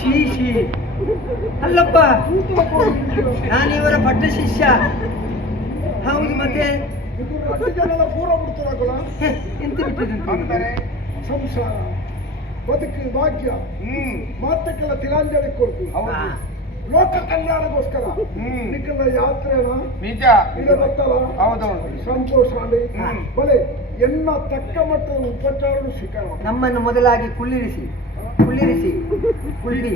ಶೀಶಿ ಅಲ್ಲಪ್ಪ, ನಾನಿವರ ಪಟ್ಟ ಶಿಷ್ಯ. ಹೌದು, ಮತ್ತೆ ಪೂರ ಬಿಡ್ತಾರಲ್ಲ ಎಂತ ಬಿಟ್ಟಿದ್ರೆ ಸಂಸಾರ ಬದುಕು ಭಾಗ್ಯ ಮಾತಕ್ಕೆಲ್ಲ ತಿಲಾಂಜಲಿ ಕೊಡ್ತೀವಿ. ಲೋಕ ಕಲ್ಯಾಣಕ್ಕೋಸ್ಕರ ನಿಕ್ಕೆಲ್ಲ ಯಾತ್ರೆನ ನಿಜ ಇದು ಗೊತ್ತಲ್ಲ. ಹೌದೌದು, ಸಂತೋಷ ಅಲ್ಲಿ ಬಲೆ ಎನ್ನ ತಕ್ಕ ಮಟ್ಟದ ಉಪಚಾರ ಸ್ವೀಕಾರ. ನಮ್ಮನ್ನು ಮೊದಲಾಗಿ ಕುಳ್ಳಿರಿಸಿ ಕುಳ್ಳಿರಿಸಿ ಕುಳ್ಳಿ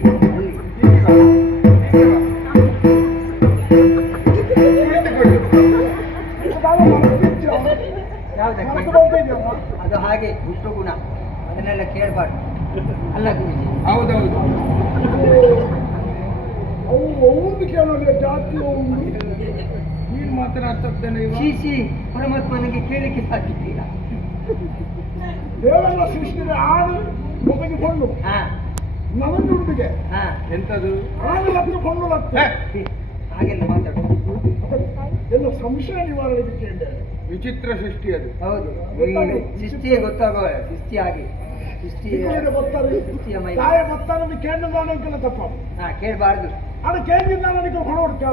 ಯಾವುದಕ್ಕೆ ಅದು ಹಾಗೆ ಹುಟ್ಟು ಗುಣ, ಅದನ್ನೆಲ್ಲ ಕೇಳಬಾರ್ದು ಅಲ್ಲ ಗುರುಜಿ. ಹೌದೌದು. ಅವು ಒಂದು ಕೇಳೋದು ಜಾತಿ ನೀನು ಮಾತನಾಡ್ತದ್ದೇನೆ. ಶೀಶಿ ಪರಮಾತ್ಮನಿಗೆ ಕೇಳಿಕ್ಕೆ ಸಾಧ್ಯವಿಲ್ಲ. ದೇವರ ಸೃಷ್ಟಿಯ ಆಡು ಒಬ್ಬಗೆ ಕೊಂಡು ನವನುಡಿಗೆ ಎಂತದು ಆಡು ಲಕ್ಷ ಕೊಂಡು ಲಕ್ಷ ಹಾಗೆಲ್ಲ ಮಾತಾಡೋದು ಎಲ್ಲ ಸಂಶಯ ನಿವಾರಣೆಗೆ ಕೇಳಿದೆ. ವಿಚಿತ್ರ ಸೃಷ್ಟಿ ಅದು. ಹೌದು, ಸೃಷ್ಟಿಯೇ ಗೊತ್ತಾಗುವ ಸೃಷ್ಟಿ ಆಗಿ ಸೃಷ್ಟಿಯ ಮೈ ತಾಯ ಗೊತ್ತಾಗದು ಕೇಂದ್ರ ತಪ್ಪ ಕೇಳಬಾರ್ದು. ಅದು ಕೇಂದ್ರದಿಂದ ನನಗೆ ಹೊರಡ್ಚ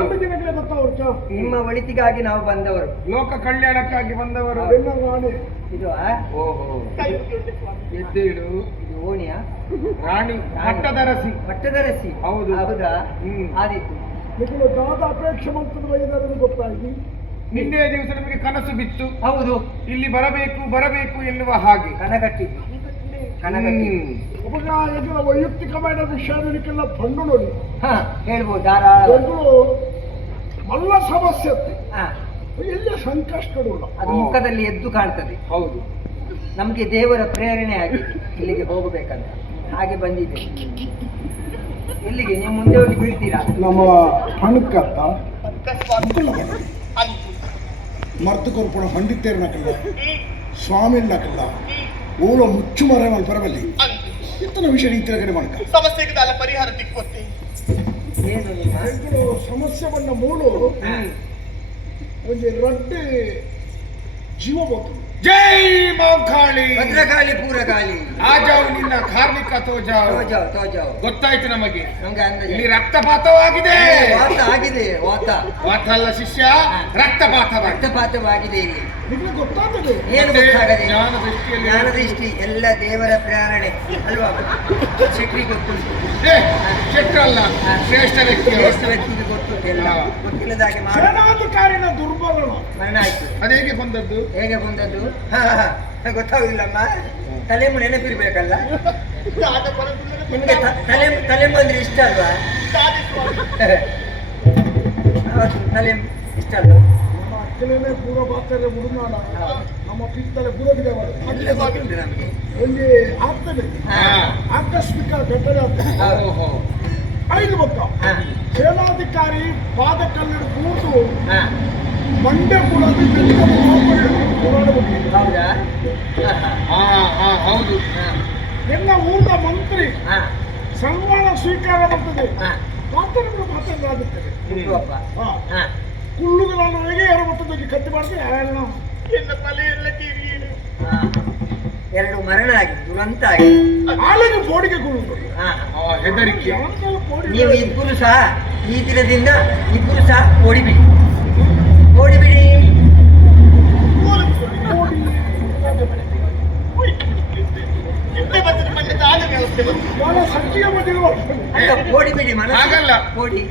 ಒಂದು ದಿನಕ್ಕೆ ಗೊತ್ತಾವರ್ಚ. ನಿಮ್ಮ ಒಳಿತಿಗಾಗಿ ನಾವು ಬಂದವರು, ಲೋಕ ಕಲ್ಯಾಣಕ್ಕಾಗಿ ಬಂದವರು. ಇದು ಓಹೋ, ಎದ್ದೇಳು. ಇದು ಓಣಿಯ ರಾಣಿ ಪಟ್ಟದರಸಿ. ಪಟ್ಟದರಸಿ. ಹೌದು. ಹೌದಾ? ಆದೀತು. ನಿಖಲು ದಾದ ಅಪೇಕ್ಷೆ ಮಂತ್ರದ ವೈದ್ಯರಲ್ಲಿ ಗೊತ್ತಾಗಿ ನಿನ್ನೆ ದಿವಸ ನಮಗೆ ಕನಸು ಬಿತ್ತು. ಹೌದು, ಇಲ್ಲಿ ಬರಬೇಕು ಬರಬೇಕು ಎನ್ನುವ ಹಾಗೆ ಕನಗಟ್ಟಿ ಕನಗಟ್ಟಿ. ಎದುರ ವೈಯಕ್ತಿಕమైన ವಿಷಯದಕ್ಕೆಲ್ಲ ಬಂದು ನೋಡಿ ಹೇಳ್ಬೋದು ಧಾರಾಳ. ಎದುರು ಮಲ್ಲ ಸಮಸ್ಯೆ ಎಲ್ಲ ಸಂಕಷ್ಟಗಳು ಅದು ಮುಖದಲ್ಲಿ ಎದ್ದು ಕಾಣ್ತದೆ. ಹೌದು, ನಮ್ಗೆ ದೇವರ ಪ್ರೇರಣೆ ಆಗಿ ಇಲ್ಲಿಗೆ ಹೋಗಬೇಕಂತ ಹಾಗೆ ಬಂದಿದೆ. ಎಲ್ಲಿಗೆ ನೀವು ಮುಂದೆ ಹೋಗಿ ಬೀಳ್ತೀರಾ? ನಮ್ಮ ಹಣಕ್ಕತ್ತ ಮರ್ತು ಕೊರ್ಪಣ ಪಂಡಿತೇರ್ನಕಲ್ಲ ಸ್ವಾಮಿನಕಲ್ಲ ಓಳ ಮುಚ್ಚು ಮರ ಮಲ್ಪರಬಲ್ಲಿ ಇತ್ತನ ವಿಷಯ ರೀತಿಯ ಕಡೆ ಮಾಡ್ಕ ಸಮಸ್ಯೆಗೆ ದಾಲ ಪರಿಹಾರ ತಿಕ್ಕೊತ್ತೆ. ಏನು ಸಮಸ್ಯೆ ಬಂದ ಮೂಳು ಒಂದು ರಡ್ಡೆ ಜೀವ ಬಂತು. ಜೈ ಮಾಂಕಾಳಿ ಭದ್ರಕಾಳಿ ಪೂರಕಾಳಿ. ಆಜಾವು ನಿನ್ನ ಕಾರ್ಮಿಕ ತೋಜಾವು. ತೋಜಾವು ಗೊತ್ತಾಯ್ತು ನಮಗೆ. ನಮ್ಗೆ ಅಂದಾಜು ಇಲ್ಲಿ ರಕ್ತಪಾತವಾಗಿದೆ. ವಾತ ಆಗಿದೆ. ವಾತ ಅಲ್ಲ ಶಿಷ್ಯ, ರಕ್ತಪಾತವಾಗಿದೆ. ರಕ್ತಪಾತವಾಗಿದೆ ಇಲ್ಲಿ. ನಿಮಗೆ ಗೊತ್ತಾಗ್ತದೆ ಏನು ಗೊತ್ತಾಗದೆ? ಜ್ಞಾನ ದೃಷ್ಟಿ ಎಲ್ಲ ದೇವರ ಪ್ರೇರಣೆ ಅಲ್ವಾ? ಶೆಟ್ರಿ ಗೊತ್ತುಂಟು. ಶೆಟ್ರಲ್ಲ, ಶ್ರೇಷ್ಠ ವ್ಯಕ್ತಿ. ಶ್ರೇಷ್ಠ ವ್ಯಕ್ತಿಗೆ ಗೊತ್ತುಂಟು ಎಲ್ಲ. ಗೊತ್ತಿಲ್ಲದಾಗೆ ಸೇನಾಧಿಕಾರಿನ ದುರ್ಬಲನ ಮರಣ ಆಯ್ತು. ಅದು ಹೇಗೆ ಬಂದದ್ದು? ಹೇಗೆ ಬಂದದ್ದು ಗೊತ್ತಾಗುದಿಲ್ಲಮ್ಮ. ತಲೆ ನೆನಪಿರ್ಬೇಕಲ್ಲ ನಿಮ್ಗೆ. ತಲೆ ಬಂದ್ರೆ ಇಷ್ಟ ಅಲ್ವಾ? ತಲೆ ಇಷ್ಟ ಅಲ್ವಾ? ನಮ್ಮ ಅಕ್ಕಲೇನೆ ಪೂರ ಬಾತ್ರೆ ಮುಡುನಾಡ ನಮ್ಮ ಪಿತ್ತಲೆ ಪೂರವಿದವರು ನಮಗೆ ಒಂದು ಆಗ್ತದೆ. ಆಕಸ್ಮಿಕ ಘಟನೆ ಆಗ್ತದೆ. 5 ಬಕ್ಕ ಸೇನಾಧಿಕಾರಿ ಪಾದ ಕಲ್ಲನ್ನು ಕೂತು ಮಂಡ್ಯ ಕೂಡ ಹೌದಾ? ಹೌದು. ಎಲ್ಲ ಊರಿನ ಮಂತ್ರಿ ಸನ್ಮಾನ ಸ್ವೀಕಾರ ಮಾಡ್ತದೆ. ಮಾತಾಡುತ್ತದೆ ಕುಳ್ಳುಗಳನ್ನು ಹೇಗೆ ಯಾರು ಮತ್ತೊಂದು ಕತ್ತಿ ಮಾಡ್ತಾರೆ. ಎನ್ನ ತಲೆ ಎಲ್ಲ ತೀರಿ ಎರಡು ಮರಣ ಆಗಿ ದುರಂತ ಆಗಿ ಆಳಿಗೆ ಬೋಡಿಗೆ ಕುಳ್ಳು ಹೆದರಿಕೆ. ನೀವು ಇಬ್ಬರು ಸಹ ಈ ದಿನದಿಂದ ಇಬ್ಬರು ಸಹ ಓಡಿಬಿಡಿ. ಓಡಿಬಿಡಿ. ಹಾಗಲ್ಲ,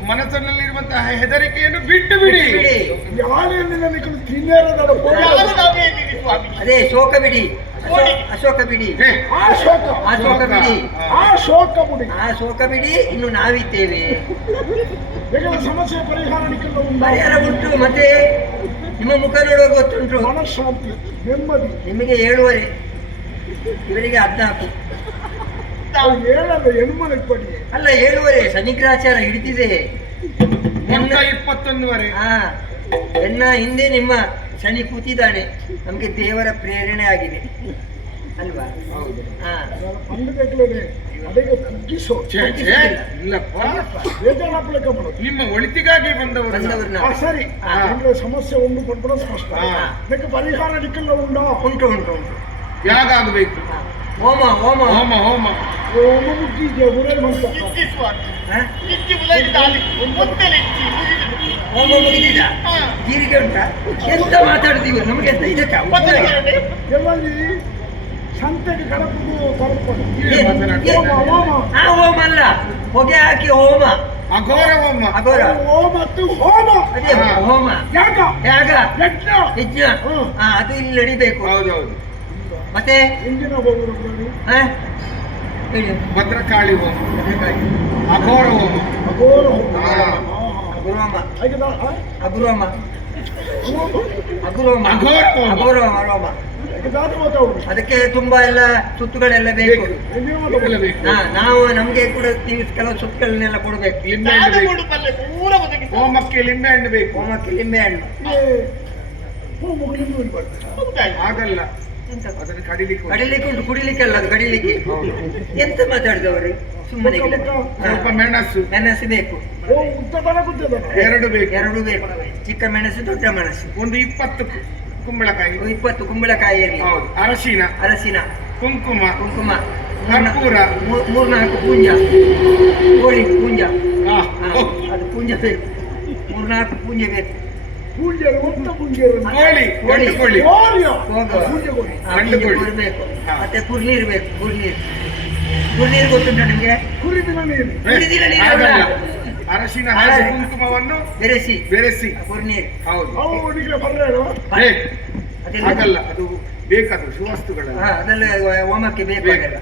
ಮನಸ್ಸಿನಲ್ಲಿರುವಂತಹ ಹೆದರಿಕೆಯನ್ನು ಬಿಟ್ಟು ಬಿಡಿ. ಅದೇ ಶೋಕ ಬಿಡಿ, ಅಶೋಕ ಬಿಡಿ, ಶೋಕ ಬಿಡಿ. ಇನ್ನು ನಾವಿದ್ದೇವೆ. ಸಮಸ್ಯೆ ಪರಿಹಾರ ಉಂಟು. ಮತ್ತೆ ನಿಮ್ಮ ಮುಖ ನೋಡುವ ಗೊತ್ತುಂಟು. ಮನಃಶಾಂತಿ, ನೆಮ್ಮದಿ. ನಿಮಗೆ 7:30, ಇವರಿಗೆ 14. ಅಲ್ಲ 7:30 ಶನಿಗ್ರಹಾಚಾರ ಹಿಡಿದಿದೆ. 21 ಎನ್ನ ಹಿಂದೆ ನಿಮ್ಮ ಶನಿ ಕೂತಿದ್ದಾನೆ. ನಮ್ಗೆ ದೇವರ ಪ್ರೇರಣೆ ಆಗಿದೆ ಅಲ್ವಾ? ನಿಮ್ಮ ಒಳಿತಿಗಾಗಿ ಬಂದವರು. ಸರಿ, ಸಮಸ್ಯೆ ಒಂದು ಕೊಟ್ಬಿಡ ಸ್ಪಷ್ಟ. ಪರಿಹಾರ ನಿಖಿಲ ಉಂಟು. ಯಾಗಾಗಬೇಕು. ಹೋಮ ಹೋಮ ಹೋಮ ಹೋಮ ಹೋಮ ಮುಗಿದ್ಯಾ ಗುರೇ ಮಂಟಪ ಇಚ್ಚಿ ಸ್ವಾಮಿ ಹ? ಇಚ್ಚಿ ಉಲಗಿ ದಾಲಿ ಒತ್ತೆಲೆ ಇಚ್ಚಿ ಮುಗಿದು ಹೋಮ ಮುಗಿದಿದ ಹಾ ಜೀರಿಗೆ ಉಂಟಾ ಎಂತ ಮಾತಾಡ್ತೀವಿ ನಮಗೆ ಎಂತ ಇದಕ್ಕ ಪತ್ರಿಕೆ ಎಲ್ಲಲ್ಲಿ ಸಂತೆಗೆ ಕಡಪದು ಕರ್ಕೊಂಡು ಏನು ಮಾತನಾಡ್ತಾ ಹೋಮ ಹೋಮ ಆ ಹೋಮ ಅಲ್ಲ ಹೊಗೆ ಹಾಕಿ ಹೋಮ ಅಘೋರ ಹೋಮ ಅಗೋರ ಹೋಮ ಮತ್ತು ಹೋಮ ಅದೇ ಹೋಮ ಯಾಕ ಯಾಗ ಯಜ್ಞ ಯಜ್ಞ ಹ್ಮ್. ಅದು ಇಲ್ಲಿ ನಡಿಬೇಕು ಹೌದೌದು ಮತ್ತೆ ಹಿಂದಿನ ಹೋಗುದು ಹ? ಹೇಳಿ ಭದ್ರಕಾಳಿ ಹೋಮ ಅಘೋರ ಹೋಮ ಅಘೋರ ಹೋಮ ಹಾ. ಅಗುರೋಮ ಹಾಗೆ ಅಗುರೋಮ ಹೋಮ ಅಗುರೋಮ ಅಘೋರ ಹೋಮ. ಅಗುರೋಮ ರೋಮ ಹಾಗೆ ದಾದ ಮಾತಾಡುದು ಅದಕ್ಕೆ ತುಂಬಾ ಎಲ್ಲ ಸುತ್ತುಗಳೆಲ್ಲ ಬೇಕು ಹಿಂದಿನ ಎಲ್ಲ ಮಾತಾಡುದು ಬೇಕು ನಾವು ನಮ್ಗೆ ಕೂಡ ನೀವು ಕೆಲವು ಸುತ್ತುಗಳನ್ನೆಲ್ಲ ಕೊಡ್ಬೇಕು ಲಿಂಬೆ ಹಣ್ಣು ಬೇಕು ಮೂಡು ಪಲ್ಲೆ ಪೂರ ಒದಗಿಸಿ ಹೋಮಕ್ಕೆ ಲಿಂಬೆ ಹಣ್ಣು ಬೇಕು ಹೋಮಕ್ಕೆ ಲಿಂಬೆ ಹಣ್ಣು ಹೋಮಕ್ಕೆ ನಿಂದು ಬರ್ತದೆ ಹೌದಾಯ್ತು. ಆಗಲ್ಲ ಅದನ್ನು ಕಡಿಲಿಕ್ಕೆ ಉಂಟು. ಕಡಿಲಿಕ್ಕೆ ಉಂಟು ಕುಡಿಲಿಕ್ಕೆ ಅಲ್ಲ ಅದು ಕಡಿಲಿಕ್ಕೆ ಎಂತ ಮಾತಾಡಿದವರು ಸುಮ್ಮನೆ ಸ್ವಲ್ಪ ಮೆಣಸು ಮೆಣಸು ಬೇಕು ಉದ್ದ ಬಲ ಗುದ್ದದ ಎರಡು ಬೇಕು ಎರಡು ಬೇಕು ಚಿಕ್ಕ ಮೆಣಸು ದೊಡ್ಡ ಮೆಣಸು ಒಂದು 20 ಕುಂಬಳಕಾಯಿ 20 ಕುಂಬಳಕಾಯಿ ಇರಲಿ ಹೌದು ಅರಶಿನ ಅರಸಿನ ಕುಂಕುಮ ಕುಂಕುಮ ಕರ್ಪೂರ ಮೂರ್ನಾಲ್ಕು ಪೂಂಜ ಕೋಳಿ ಪೂಂಜ ಆ, ಹಾ, ಅದು ಪೂಂಜ ಬೇಕು ಮೂರ್ನಾಲ್ಕು ಪೂಂಜ ಬೇಕು ಪೂಂಜರು ಒತ್ತ ಪೂಂಜರು ಕೋಳಿ ಗಂಡು ಕೋಳಿ ಹೋಗುವ ಪೂಂಜೆ ಕೊಡಿ ಹಾ, ಗಂಡು ಪೂಂಜೆ ಕೋಳಿ. ಕೊಡ್ಬೇಕು ಹಾ. ಮತ್ತೆ ಕುರ್ನೀರು ಬೇಕು ಕುರ್ನೀರು ಕುರ್ನೀರು ಗೊತ್ತುಂಟ ನಿಮ್ಗೆ ಕುರಿದಿನ ನೀರು ಕುಡಿದಿಲ್ಲ ನೀರು ಆಗಲ್ಲ. ಅಲ್ಲ. ಅರಶಿನ ಹಾಗೂ ಕುಂಕುಮವನ್ನು ಬೆರೆಸಿ ಬೆರೆಸಿ ಕುರ್ನೀರು ಹೌದು ಅವನಿಗೆ ಬರಲೇನು ಬೇಕು. ಅದೆಲ್ಲ ಆಗಲ್ಲ ಅದು ಬೇಕದು ಸುವಸ್ತುಗಳಲ್ಲ ಹಾ, ಅದೆಲ್ಲ ಹೋಮಕ್ಕೆ ಬೇಕು ಬೇಕು. ಅದೆಲ್ಲ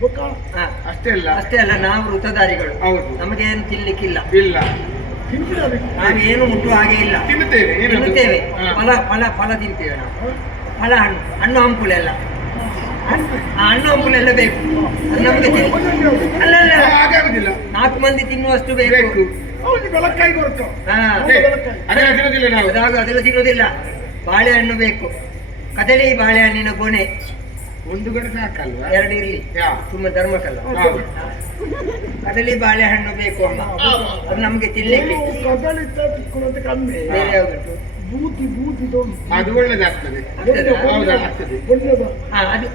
ಬೊಕ್ಕ ಹಾ. ಅಷ್ಟೇ ಅಲ್ಲ ಅಷ್ಟೇ ಅಲ್ಲ ನಾವು ವೃತಧಾರಿಗಳು ಹೌದು. ನಮಗೇನು ತಿನ್ಲಿಕ್ಕಿಲ್ಲ ಇಲ್ಲ ಹಿಂದಿನ ನಾವೇನು ಮುಟ್ಟುವ ಹಾಗೆ ಇಲ್ಲ ತಿನ್ನುತ್ತೇವೆ ಏನದು? ತಿನ್ನುತ್ತೇವೆ ಹಾ. ಫಲ ಫಲ ಫಲ ತಿಂತೇವೆ ನಾವು ಫಲ ಹಣ್ಣು ಹಣ್ಣು ಹಂಪುಲೆ ಎಲ್ಲ ಆ ಹಣ್ಣು ಹಂಪುಲೆಲ್ಲ ಬೇಕು ಅದು ನಮಗೆ ಅಲ್ಲ ಅಲ್ಲ ಹಾಗಾಗುದಿಲ್ಲ 4 ಮಂದಿ ತಿನ್ನುವಷ್ಟು ಬೇಕು ಬೇಕು ಅವನಿಗೆ ಬೆಳಕಾಯಿ ಕೊರಕ ಹಾ ಅದೆಲ್ಲ ತಿನ್ನೋದಿಲ್ಲ ನಾವು ಅದಾಗ ಅದೆಲ್ಲ ತಿನ್ನೋದಿಲ್ಲ ಬಾಳೆಹಣ್ಣು ಬೇಕು ಕದಳಿ ಬಾಳೆಹಣ್ಣಿನ ಗೊನೆ ಒಂದು ಗಂಟೆ ಸಾಕಲ್ವಾ 2 ಇರ್ಲಿ ಯಾ. ತುಂಬಾ ಧರ್ಮಕ್ಕಲ್ಲ ಹಾ. ಕದಳಿ ಬಾಳೆಹಣ್ಣು ಬೇಕು ಅಮ್ಮ ಅದು ನಮ್ಗೆ ತಿನ್ಲಿಕ್ಕೆ ಕದಳಿ ತಿಕ್ಕೊಳ್ಳೋದು ಕಮ್ಮಿ ಬೇರೆ ಯಾವ್ದುಂಟು ಬೂತಿ ಬೂತಿ ತೊಂದು ಅದು ಒಳ್ಳೇದಾಗ್ತದೆ ಹೌದಾ ಆಗ್ತದೆ ಬಣ್ಣದ ಹಾ ಅದು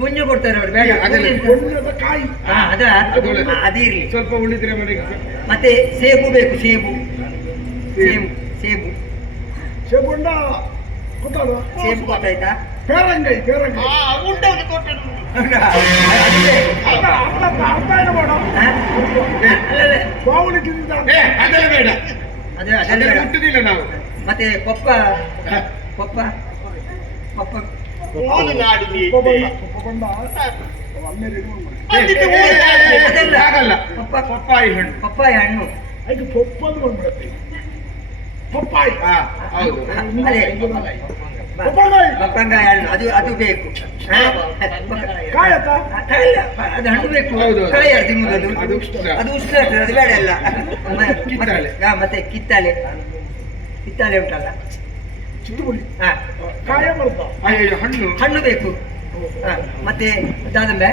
ಮುಂಜೆ ಕೊಡ್ತಾರೆ ಅವ್ರು ಬೇಡ ಅದೆಲ್ಲ ಬಣ್ಣದ ಕಾಯಿ ಹಾ ಅದ ಅದು ಒಳ್ಳೆದು. ಅದಿರ್ಲಿ ಸ್ವಲ್ಪ ಉಳಿದ್ರೆ ಮನೆಗೆ ಮತ್ತೆ ಸೇಬು ಬೇಕು ಸೇಬು ಸೇಬು ಸೇಬು ಸೇಬುಂಡ ಗೊತ್ತಲ್ಲ ಸೇಬು ಗೊತ್ತಾಯ್ತಾ ಪೇರಂಗೈ ಪೇರಂಗೈ ಉಂಟವನು ಕೊಟ್ಟನು ಅದು ಬೇಕು. ಅರ್ಧ ಅರ್ಧ ಅರ್ಧ ಏನು ಬೇಡ ಹಾ? ಅಲ್ಲಲ್ಲ ಬಾವುಲಿ ತಿಂದ ಅದೆಲ್ಲ ಬೇಡ ಅದೆಲ್ಲ ಅದೆಲ್ಲ ಬೇಡ. ಮುಟ್ಟುದಿಲ್ಲ ನಾವು ಮತ್ತೆ ಪಪ್ಪ ಪಪ್ಪ ಪಪ್ಪ ಮೂಲ ನಾಡಿಗೆ ಉಪ್ಪ ಬಂದ ಅಮ್ಮೇರಿ ಅದಕ್ಕೆ ಮೂಲ ನಾಡಿಗೆ ಅದೆಲ್ಲ ಆಗಲ್ಲ ಪಪ್ಪ ಪಪ್ಪಾಯಿ ಹಣ್ಣು ಪಪ್ಪಾಯ ಹಣ್ಣು ಅದಕ್ಕೆ ಪಪ್ಪಂದು ಬಂದ್ಬಿಡತ್ತೆ ಪಪ್ಪಾಯಿ ಹಾ ಹೌದು ಅದೇ ಪಪ್ಪಾಯಿ ಪಪ್ಪಂಗಾಯ ಹಣ್ಣು ಅದು ಬೇಕು ಹಾ? ಕಾಯತ್ತ ಕಾಯಿಲ್ಲ, ಅದು ಹಣ್ಣು ಬೇಕು ಹೌದು. ಕಾಯಿ ಅದು ತಿನ್ನುವುದು ಅದು ಅದು ಉಷ್ಣ. ಅದು ಉಷ್ಣ ಆಗ್ತದೆ ಅದು ಬೇಡ ಅಲ್ಲ ಕಿತ್ತಾಳೆ. ಮತ್ತೆ ಕಿತ್ತಾಳೆ ಕಿತ್ತಾಳೆ ಉಂಟಲ್ಲ ಚಿಟ್ಟುಗುಳಿ ಹಾ ಕಾಯ ಬರ್ತಾವ ಅಯ್ಯೋ ಹಣ್ಣು ಹಣ್ಣು ಬೇಕು ಹಾ ಮತ್ತೆ ದಾದಂಬೆ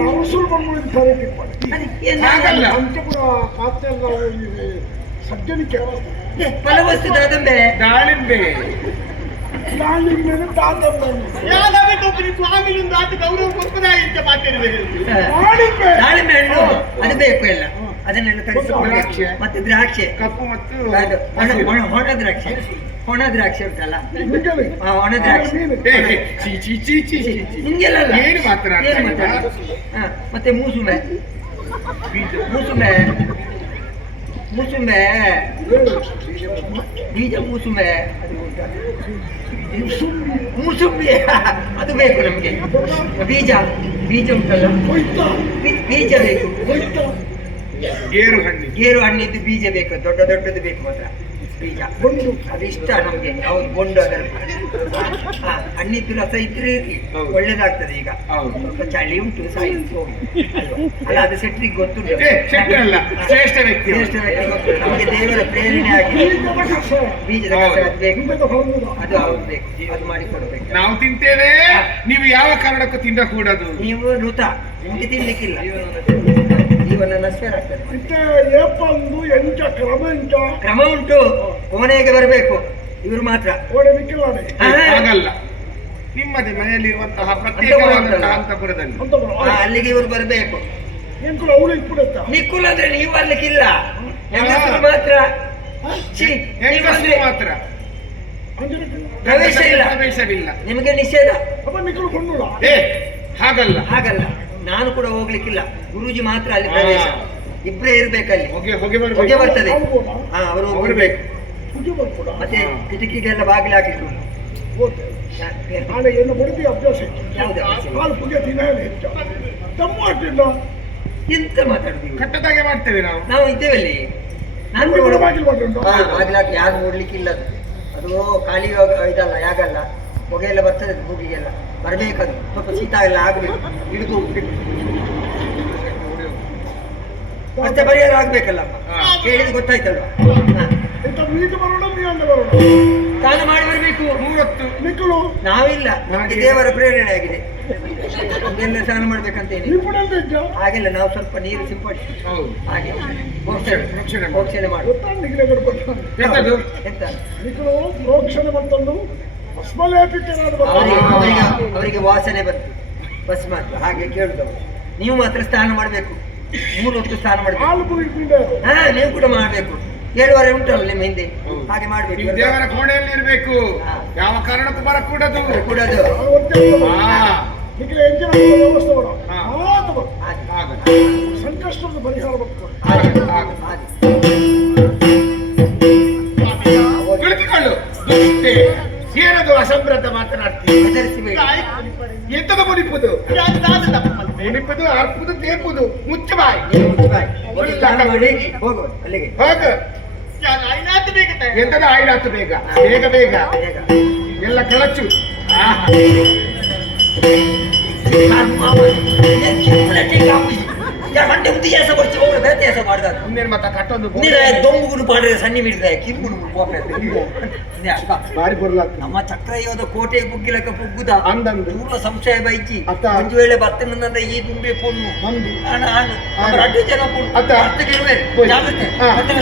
ನಾವು ಸುಳ್ಳು ಬಂದ್ಬಿಡಿದ ಸರಿ ತಿಳ್ಕೊಂಡು ಅದು ಏನು ಆಗಲ್ಲ. ಪಂಚಪುರ ಪಾತ್ರೆ ಎಲ್ಲ ಸಜ್ಜನಿಕೆ ಫಲವಸ್ತು ದಾದಂಬೆ ದಾಳಿಂಬೆ ದಾಳಿಂಬೆ ಮೇಲೆ ದಾತಮ್ಮ ಯಾವ್ದಾವೆ ಒಬ್ಬರು ಸ್ವಾಮಿಲಿಂದ ಆತ ಗೌರವ ಕೊಡ್ತದಾಗಿ ಅಂತ ಮಾತಾಡಿದ್ರು ದಾಳಿಂಬೆ ದಾಳಿಂಬೆ ಹಣ್ಣು ಅದು ಬೇಕು ಎಲ್ಲ ಅದನ್ನೆಲ್ಲ ತರಿಸಿಕೊಂಡು ದ್ರಾಕ್ಷೆ. ಮತ್ತೆ ದ್ರಾಕ್ಷೆ ಕಪ್ಪು ಮತ್ತು ಅದು ಹಸಿರು. ಒಣ ದ್ರಾಕ್ಷೆ ಒಣ ದ್ರಾಕ್ಷೆ ಉಂಟಲ್ಲ ನಿಂಗಲಿ ಆ, ಒಣ ದ್ರಾಕ್ಷೆ ಮೀನು ಏ, ಏ, ಚೀ, ಚೀ, ಚೀ, ಚೀ, ಚೀ, ಚೀ. ನಿಂಗೆಲ್ಲ ಅಲ್ಲ. ಏನು ಮಾತನಾಡ್ತಾ ಏನು ಇದ್ದೀರಾ? ಮಾತಾಡ್ತಾ? ಹಾ, ಮತ್ತೆ ಮೂಸುಂಬೆ ಬೀಜ. ಮೂಸುಂಬೆ ಮೂಸುಂಬೆ ಬೀಜ ಮೂಸುಂಬೆ ಅದು ಉಂಟಾ? ಮೂಸುಂಬಿ ಅದು ಬೇಕು ನಮ್ಗೆ ಬೀಜ ಬೀಜ ಉಂಟಲ್ಲ ಹೋಯ್ತಾ ಬೀಜ ಬೇಕು ಹೋಯ್ತಾ ಗೇರು ಹಣ್ಣು ಗೇರು ಹಣ್ಣಿದ್ದು ಬೀಜ ಬೇಕು ದೊಡ್ಡ ದೊಡ್ಡದು ಬೇಕು ಮಾತ್ರ ಬೀಜ ಬಂದು ಅದು ಇಷ್ಟ ನಮ್ಗೆ ಅವ್ರು ಬೊಂಡು ಅದೆಲ್ಲ ಹಾ ಹಣ್ಣಿದ್ದು ರಸ ಇದ್ರೆ ಇರ್ಲಿ. ಹೌದು. ಒಳ್ಳೇದಾಗ್ತದೆ ಈಗ ಹೌದು. ಸ್ವಲ್ಪ ಚಳಿ ಉಂಟು ಸಾಯಿತು ಅಲ್ಲ ಅದು ಶೆಟ್ರಿಗೆ ಗೊತ್ತುಂಟು ಏ, ಶೆಟ್ಟಿ ಅಲ್ಲ ಶ್ರೇಷ್ಠ ವ್ಯಕ್ತಿ ಶ್ರೇಷ್ಠ ವ್ಯಕ್ತಿ ಗೊತ್ತು. ನಮಗೆ ದೇವರ ಪ್ರೇರಣೆ ಆಗಿ ಬೀಜದ ಕಸ ಬೀಜದ ಕಸ ಅದು ಬೇಕು ಹಿಂದದ ಹೊರಗುದ ಅದು ಹೌದು ಬೇಕು ಅದು ಮಾಡಿಕೊಡ್ಬೇಕು ನಾವು ತಿಂತೇವೆ ನೀವು ಯಾವ ಕಾರಣಕ್ಕೂ ತಿನ್ನಕೂಡದು ನೀವು ಋತ ನಿಮಗೆ ತಿನ್ಲಿಕ್ಕಿಲ್ಲ ಜೀವನ ನಶ್ವರ ಆಗ್ತದೆ ಮತ್ತೆ ಏಪಂದು ಎಂಚ ಕ್ರಮ ಎಂಚ ಕ್ರಮ ಉಂಟು ಕೋಣೆಗೆ ಬರಬೇಕು ಇವರು ಮಾತ್ರ ಓಡಲಿಕ್ಕಿಲ್ಲ ಹಾ, ಆಗಲ್ಲ ನಿಮ್ಮದೇ ಮನೆಯಲ್ಲಿರುವಂತಹ ಪ್ರತ್ಯೇಕವಾದಂತಹ ಅಂತಪುರದಲ್ಲಿ ಅಂತ ಬರೋ ಅಲ್ಲಿಗೆ ಇವರು ಬರಬೇಕು. ಎಂಕುಲ ಅವಳು ಇಪ್ಪುಡತ್ತ ನಿಕ್ಕುಲ್ ಅಂದ್ರೆ ನೀವು ಬರ್ಲಿಕ್ಕಿಲ್ಲ, ಹೆಂಗಸರು ಮಾತ್ರ. ಛೀ, ನೀವು ಹೆಂಗಸರು ಅಂದ್ರೆ ಮಾತ್ರ ಪ್ರವೇಶವಿಲ್ಲ, ಪ್ರವೇಶವಿಲ್ಲ. ನಿಮಗೆ ನಿಷೇಧ. ಅಪ್ಪ ನಿಕ್ಕಲು ಕೊಂಡುಳ ಏ ಹಾಗಲ್ಲ, ಹಾಗಲ್ಲ, ನಾನು ಕೂಡ ಹೋಗ್ಲಿಕ್ಕಿಲ್ಲ. ಗುರೂಜಿ ಮಾತ್ರ ಅಲ್ಲಿ ಪ್ರವೇಶ. ಇಬ್ಬರೇ ಇರ್ಬೇಕಲ್ಲಿ. ಹೊಗೆ ಹೊಗೆ ಬರ್ಬೇಕು. ಬರ್ತದೆ. ಆಗ್ಬೋದಾ? ಹಾ, ಅವರು ಅವ್ರು ಬೇಕು. ಪೂಜೆ ಬರ್ಕೊಡ ಮತ್ತೆ ಕಿಟಕಿಗೆಲ್ಲ ಬಾಗಿಲು ಹಾಕಿದ್ರು. ಹೋತೆ ನಾಳೆ ಏನು ಬಡದಿ ಅಭ್ಯಾಸ ಇತ್ತು ಯಾವ್ದು? ಹಾಲು ಪೂಜೆ ದಿನ ಹೆಚ್ಚು ತಮ್ಮ ಅಷ್ಟಿಲ್ಲ ಎಂತ ಮಾತಾಡುದು? ಕಟ್ಟದಾಗೆ ಮಾಡ್ತೇವೆ ನಾವು ಇದ್ದೇವೆ ಅಲ್ಲಿ. ನಾನು ನಮ್ಗೆ ಕೂಡ ಬಾಗಿಲು ಮಾಡ್ಕೊಂಡು ಬಾಗಿಲು ಹಾಕಿ ಯಾರು ನೋಡ್ಲಿಕ್ಕಿಲ್ಲ. ಅದು ಖಾಲಿ ಇದಲ್ಲ, ಯಾಗಲ್ಲ, ಹೊಗೆ ಎಲ್ಲ ಬರ್ತದೆ ಮೂಗಿಗೆಲ್ಲ. ಬರ್ಬೇಕದು, ಸ್ವಲ್ಪ ಶೀತ ಎಲ್ಲ ಆಗ್ಬೇಕು, ಹಿಡಿದು ಹೋಗ್ಬೇಕು. ಮತ್ತೆ ಪರಿಹಾರ ಆಗ್ಬೇಕಲ್ಲ. ಹೇಳಿದ್ದು ಗೊತ್ತಾಯ್ತಲ್ವಾ? ಇಂಥ ಮೀನು ಬರೋಣ ಮೀನು ಬರೋಣ ಸ್ನಾನ ಮಾಡಿ ಬರ್ಬೇಕು. 30 ನಿಕ್ಕಲು ನಾವಿಲ್ಲ, ನಮಗೆ ದೇವರ ಪ್ರೇರಣೆ ಆಗಿದೆ. ನಮ್ಗೆಲ್ಲ ಸ್ನಾನ ಮಾಡ್ಬೇಕಂತೇನೆ. ನೀವು ಕೂಡ ಅಂತ ಇದ್ದ ಹಾಗೆಲ್ಲ ನಾವು ಸ್ವಲ್ಪ ನೀರು ಸಿಂಪಡಿಸಿ ಹೌದು. ಹಾಗೆ ರಕ್ಷಣೆ ಮಾಡಿ. ಪ್ರೋಕ್ಷಣೆ ಮಾಡು. ಗೊತ್ತಾ ನಿಖಿಲಗಳು ಬರ್ತಾನೆ ಎಂತದು? ಎಂತ ನಿಖಿಲು ಪ್ರೋಕ್ಷಣೆ ಬಂತಂದು ಭಸ್ಮಲೇಪಿತನಾದ ಅವರಿಗೆ ವಾಸನೆ ಬಂತು ಭಸ್ಮ ಅಂತ. ಹಾಗೆ ಕೇಳುದವರು. ನೀವು ಮಾತ್ರ ಸ್ನಾನ ಮಾಡಬೇಕು, 3 ಹೊತ್ತು ಸ್ನಾನ ಮಾಡಬೇಕು. ಹಾಲು ಪೂಜೆ ಹಾ, ನೀವು ಕೂಡ ಮಾಡಬೇಕು. 7:30 ಉಂಟಲ್ಲ ನಿಮ್ಮ ಹಿಂದೆ, ಹಾಗೆ ಈ ಮಾಡ್ಬೇಕು. ದೇವರ ಕೋಣೆಯಲ್ಲಿ ಇರ್ಬೇಕು, ಹಾ. ಯಾವ ಕಾರಣಕ್ಕೂ ಬರಕೂಡದು. ಕೂಡದು ನಿಖಿಲ ಎಂಜಿನ ವ್ಯವಸ್ಥೆ ಮಾಡ ಹಾ. ಹಾಗೆ ಹಾಗೆ. ಸಂಕಷ್ಟದ ಪರಿಹಾರ ಬರ್ತಾರೆ ಹಾಗೆ ಹಾಗೆ. ಹಾಗೆ. ಕುಳಿತುಕೊಳ್ಳು. ದುಷ್ಟೆ. ಏನದು ಅಸಂಬ್ರತ ಮಾತನಾಡ್ತೀವಿ? ಹೆದರಿಸಬೇಡಿ. ಎಂತದ ಮುನಿಪುದು? ಮುನಿಪುದು, ಅರ್ಪುದು, ತೇಪುದು. ಮುಚ್ಚ ಬಾಯಿ. ಒಂದು ಸ್ನಾನ ಮಾಡಿ ಹೋಗು ಅಲ್ಲಿಗೆ. ಹೋಗ. ಎಂತದ ಆಯ್ಲಾತು ಬೇಗ ಬೇಗ ಬೇಗ ಬೇಗ. ಎಲ್ಲ ಕಳಚು. ಗಂಟೆ ಉದ್ಯಾಸ ಬರ್ತಿ ಹೋಗ್ರೆ ವ್ಯತ್ಯಾಸ ಮಾಡಿದಾಗ ಮುಂದೇನು ಮತ್ತ ಕಟ್ಟೊಂದು ದೊಂಬುಗುರು ಪಾಡ್ರೆ ಸನ್ನಿ ಬಿಡ್ತಾರೆ ಕಿರುಗುರು ಬಾರಿ ಬರ್ಲಾಗ್ತದೆ. ನಮ್ಮ ಚಕ್ರಯೋಧ ಕೋಟೆ ಕುಗ್ಗಿಲಕ ಪುಗ್ಗುದ ಅಂದಂದು ದೂರ ಸಂಶಯ ಬೈಕಿ ಅತ್ತ. ಒಂದು ವೇಳೆ ಬರ್ತನಂದ ಈ ದುಂಬೆ ಪೊಣ್ಣು ಅಂದು. ನಾನು 2 ಜನ ಪೊಣ್ಣು ಅತ್ತ. ಅರ್ಥ ಕೇಳುವೆ ಹೋಯ್. ಜಾಗ್ರತೆ ಹಾ. ಮತ್ತೆ